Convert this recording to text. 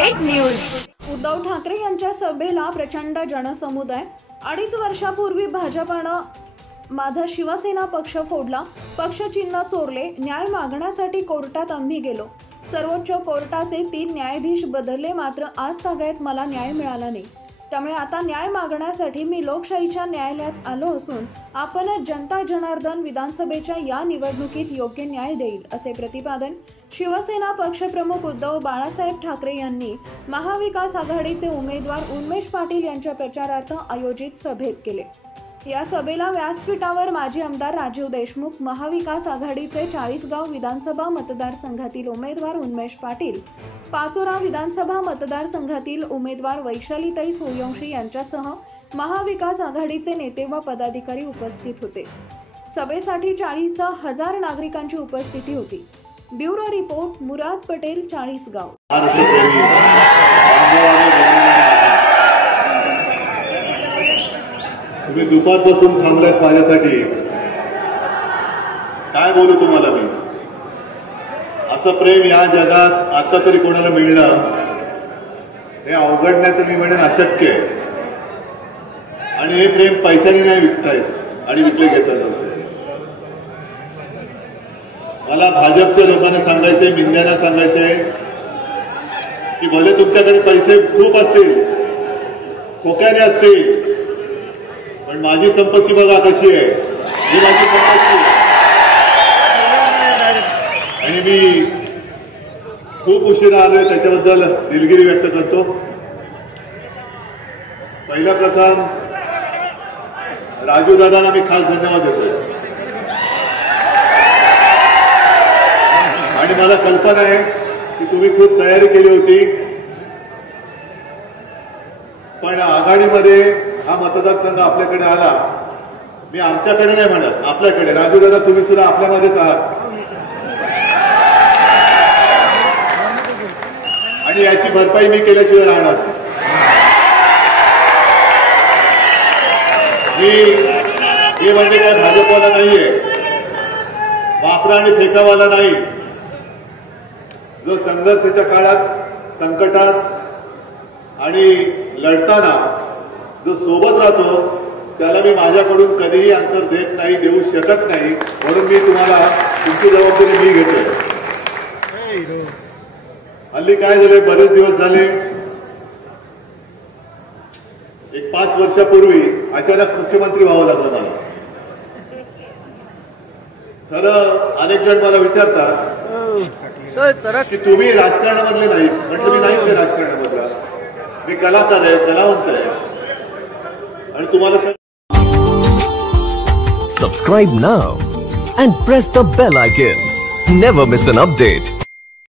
Fake news. Uddhav Thackeray यांच्या सभेला प्रचंड जनसमुदाय। 2.5 वर्षापूर्वी भाजपानं माझा शिवसेना पक्ष फोडला, पक्ष चिन्ह चोरले, न्याय मागण्यासाठी कोर्टात आम्ही गेलो। सर्वोच्च कोर्टाचे 3 न्यायाधीश बदलले, मात्र आज तागायत मला न्याय मिळाला नाही। त्यामुळे आता न्याय मागण्यासाठी मी लोकशाहीच्या न्यायालयात आलो असून आपण जनता जनार्दन विधानसभेच्या या निवडणुकीत योग्य न्याय देईल, असे प्रतिपादन शिवसेना पक्षप्रमुख उद्धव बाळासाहेब ठाकरे यांनी महाविकास आघाडीचे उमेदवार उन्मेष पाटील यांच्या प्रचारार्थ आयोजित सभेत केले। या सभेला व्यासपीठावर माजी आमदार राजीव देशमुख, महाविकास आघाडीचे 40गाव विधानसभा मतदारसंघातील उमेदवार उन्मेष पाटील, पाचोरा विधानसभा मतदारसंघातील उमेदवार वैशालीताई सूर्यवंशी यांच्यासह महाविकास आघाडीचे नेते व पदाधिकारी उपस्थित होते। सभेसाठी 40,000 नागरिकांची उपस्थिती होती। ब्युरो रिपोर्ट, मुराद पटेल, 40गाव। तुम्ही दुपारपासून थांबलात माझ्यासाठी, काय बोलू तुम्हाला मी? असं प्रेम या जगात आता तरी कोणाला मिळणं हे अवघड नाही तर मी म्हणेन अशक्य आहे। आणि हे प्रेम पैशाने नाही विकतायत आणि विकले घेतात। मला भाजपच्या लोकांना सांगायचंय, मिंद्यांना सांगायचंय की भले तुमच्याकडे पैसे खूप असतील, खोक्याने असतील, पण माझी संपत्ती बघा कशी आहे। ही माझी संपत्ती आणि मी खूप उशिरा आलोय, त्याच्याबद्दल दिलगिरी व्यक्त करतो। पहिला प्रथम राजू दादांना मी खास धन्यवाद देतो। आणि मला कल्पना आहे की तुम्ही खूप तयारी केली होती, पण आघाडीमध्ये हा मतदारसंघ आपल्याकडे आला। मी आमच्याकडे नाही म्हणत, आपल्याकडे। राजू दादा, तुम्ही सुद्धा आपल्यामध्येच आहात आणि याची भरपाई मी केल्याशिवाय राहणार। मी म्हणजे काय भाजपवाला नाहीये, वापरा आणि फेकावाला नाही। जो संघर्षाच्या काळात, संकटात आणि लढताना जो सोबत राहतो त्याला मी माझ्याकडून कधीही अंतर देत नाही, देऊ शकत नाही। म्हणून मी तुम्हाला तुमची जबाबदारी मी घेतोय। हल्ली काय झाले, बरेच दिवस झाले, एक 5 वर्षापूर्वी अचानक मुख्यमंत्री व्हावं लागलं मला। खरं अनेक जण मला विचारतात की तुम्ही राजकारणामधले नाही। म्हटलं मी नाहीच आहे राजकारणामधला, मी कलाकार आहे, कलावंत आहे। आणि तुम्हाला Subscribe now and press the bell icon. Never miss an update.